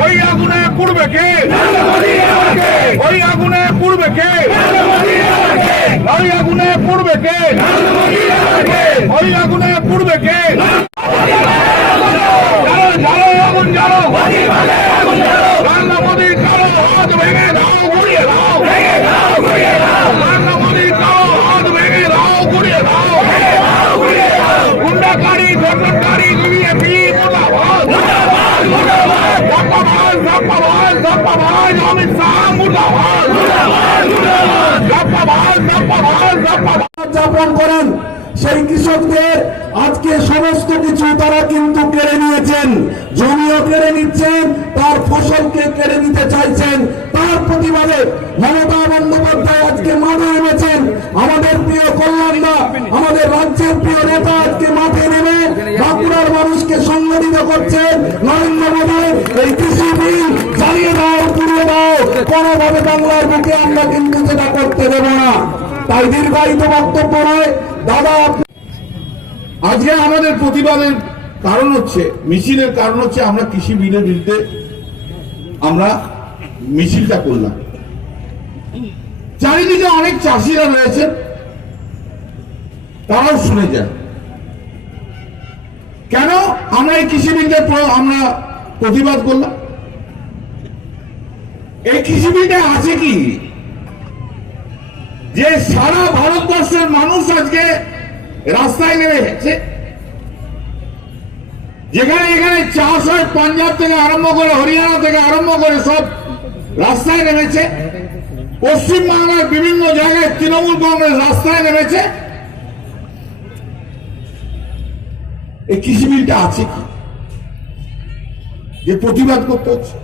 ওই আগুনে পুড়বে কে ওই আগুনে পুড়বে কে ওই আগুনে পুড়বে কে ওই আগুনে পুড়বে কে সেই কৃষকদের আজকে সমস্ত কিছু তারা কিন্তু কেড়ে নিয়েছেন। জমিও কেড়ে নিচ্ছেন, তার ফসলকে কেড়ে নিতে চাইছেন। তার প্রতিবাদে মমতা বন্দ্যোপাধ্যায় আজকে মাঠে নেমেছেন। আমাদের প্রিয় কল্যাণদা, আমাদের রাজ্যের প্রিয় নেতা আজকে মাঠে নেমে বাঁকুড়ার মানুষকে সংগঠিত করছেন। নরেন্দ্র মোদী, এই কৃষি বিল চালিয়ে দাও, পুড়িয়ে দাও। কোনোভাবে বাংলার বুকে আমরা কিন্তু সেটা করতে দেব না। তাই দীর্ঘায়িত বক্তব্য নয়। দাদা আজকে আমাদের প্রতিবাদের কারণ হচ্ছে, মিছিলের কারণ হচ্ছে আমরা কৃষি বিলের বিরুদ্ধে আমরা মিছিলটা করলাম। চারিদিকে অনেক চাষিরা রয়েছে, তারাও শুনে যায়। কেন আমরা এই কৃষি বিলটা আমরা প্রতিবাদ করলাম? এই কৃষি বিলটা আছে কি? যে সারা ভারতবর্ষের মানুষ আজকে রাস্তায় নেমে গেছে। যেখানে এখানে চাষ হয়, পাঞ্জাব থেকে আরম্ভ করে, হরিয়ানা থেকে আরম্ভ করে সব রাস্তায় নেমেছে। পশ্চিমবাংলার বিভিন্ন জায়গায় তৃণমূল কংগ্রেস রাস্তায় নেমেছে। এই কৃষি বিলটা আছে কি? যে প্রতিবাদ করতে হচ্ছে।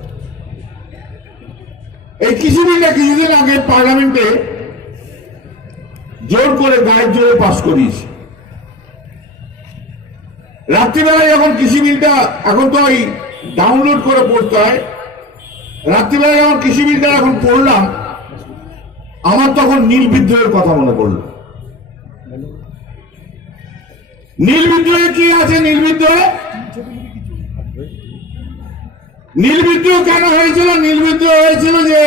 এই কৃষি বিলটা কিছুদিন আগে পার্লামেন্টে জোর করে গায়ের জোরে পাশ করিয়েছে রাত্রিবেলায় যখন কৃষি বিলটা এখন তো ওই ডাউনলোড করে পড়তে হয়, রাত্রিবেলায় যখন কৃষি বিলটা এখন পড়লাম, আমার তখন নীল বিদ্রোহের কথা মনে পড়ল। নীল বিদ্রোহে কি আছে নীল বিদ্রোহে? নীল বিদ্রোহ কেন হয়েছিল? নীল বিদ্রোহ হয়েছিল যে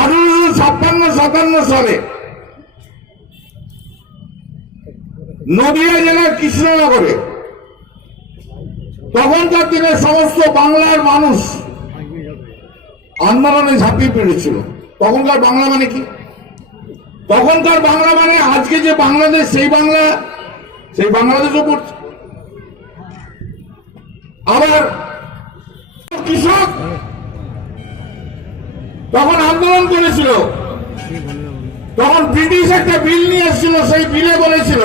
আঠারোশো ছাপ্পান্ন সাতান্ন সালে নদিয়া জেলার কৃষ্ণনগরে। তখনকার দিনে সমস্ত বাংলার মানুষ আন্দোলনে ঝাঁপিয়ে পড়েছিল। তখনকার বাংলা মানে কি? তখনকার বাংলা মানে আজকে যে বাংলাদেশ, সেই বাংলা, সেই বাংলাদেশও পড়ছে। আবার কৃষক তখন আন্দোলন করেছিল। তখন ব্রিটিশ একটা বিল নিয়ে এসেছিল, সেই বিলে বলেছিল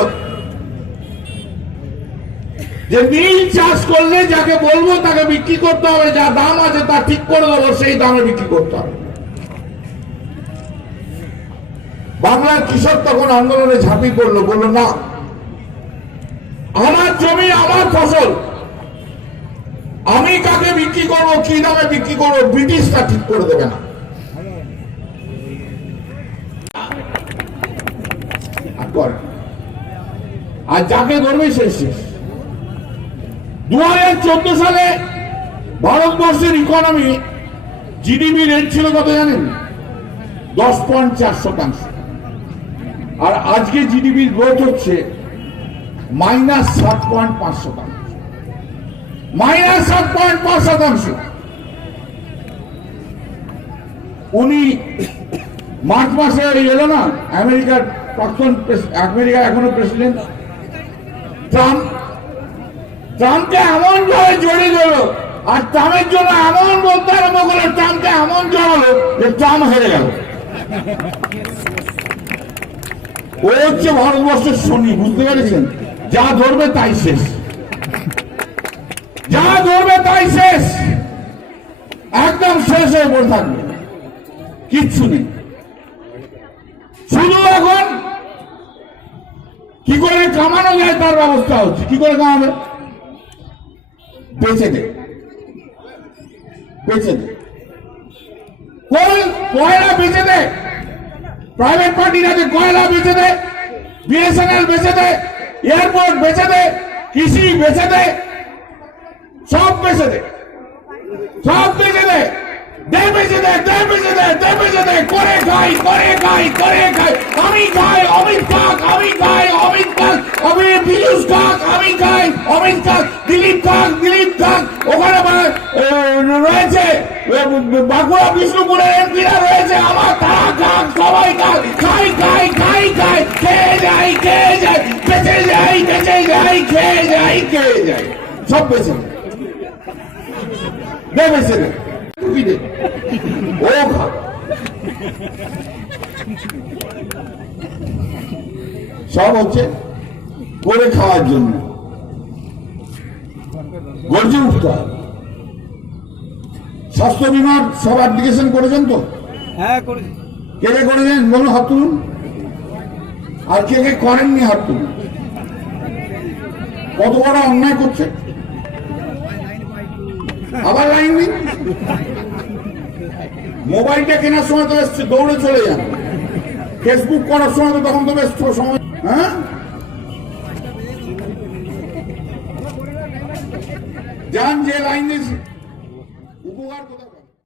যে নীল চাষ করলে যাকে বলব তাকে বিক্রি করতে হবে, যা দাম আছে তা ঠিক করে দেবো, সেই দামে বিক্রি করতে হবে। বাংলার কৃষক তখন আন্দোলনে ঝাঁপিয়ে পড়ল, বলল, না, আমার জমি, আমার ফসল, আমি কাকে বিক্রি করব, কি দামে বিক্রি করব ব্রিটিশ তা ঠিক করে দেবে না। আর যাকে ধরবে, সে শেষ। দু হাজার চোদ্দ সালে ভারতবর্ষের ইকোনমি জিডিপি রেট ছিল কত জানেন? দশ পয়েন্ট চার শতাংশ। আর আজকে জিডিপির গ্রোথ হচ্ছে মাইনাস সাত পয়েন্ট পাঁচ শতাংশ। মাইনাস সাত পয়েন্ট পাঁচ শতাংশ। উনি মার্চ মাসে এলো না, আমেরিকার প্রাক্তন আমেরিকার এখনও প্রেসিডেন্ট, ট্রাম্প ট্রাম্পকে এমন ভাবে জড়িয়ে দিল আর ট্রাম্পের জন্য এমন বলতে আরম্ভ করল, ট্রাম্পকে এমন জড়ালো যে ট্রাম্প হেরে গেল। ও হচ্ছে ভারতবর্ষের শনি বুঝতে পেরেছেন? যা ধরবে তাই শেষ। যা ধরবে তাই শেষ। একদম শেষ হয়ে পড়ে থাকবে। কিচ্ছু নেই। শুধু এখন কি করে কামানো যায় তার ব্যবস্থা হচ্ছে, কি করে কামাবে? বেঁচে দে বেঁচে দে কোল কয়লা বেঁচে দে? প্রাইভেট পার্টিরাকে কয়লা বেঁচে দেয় বিএসএনএল বেঁচে দেয় এয়ারপোর্ট বেচে দেয় কৃষি বেঁচে দেয় সব বেঁচে দেয় সব বেঁচে দেয় দে? বেচে দেয় করে খাই করে খাই করে খাই। আমি খাই, অমিত কাক আমি খাই, অমিত কাক আমি পীযুষ কাক আমি খাই, অমিত কাক দিলীপ কাক দিলীপ কাক ওখানে রয়েছে বাঁকুড়া বিষ্ণুপুরের এমপিরা রয়েছে, আমার তারা কাক সবাই কাক খাই খাই খাই খাই, খেয়ে যাই খেয়ে যাই, বেঁচে যাই বেঁচে যাই, খেয়ে যাই খেয়ে যাই। সব বেঁচে যায়। বেঁচে দে কি দে ও সব হচ্ছে করে খাওয়ার জন্য। গর্জে উঠতে হবে স্বাস্থ্য বিমার সব অ্যাপ্লিকেশন করেছেন তো? হ্যাঁ করেছি। কে কে করেছেন? বলুন হাত তুলুন। আর কে কে করেননি হাত তুলুন? কত বড় অন্যায় করছে? আবার লাইন দিন। মোবাইলটা কেনার সময় তো এসছে, দৌড়ে চলে যান। ফেসবুক করার সময় তো তখন তো ব্যস্ত সময়। হ্যাঁ? যান যে লাইন দিয়েছি। উপকার কোথাও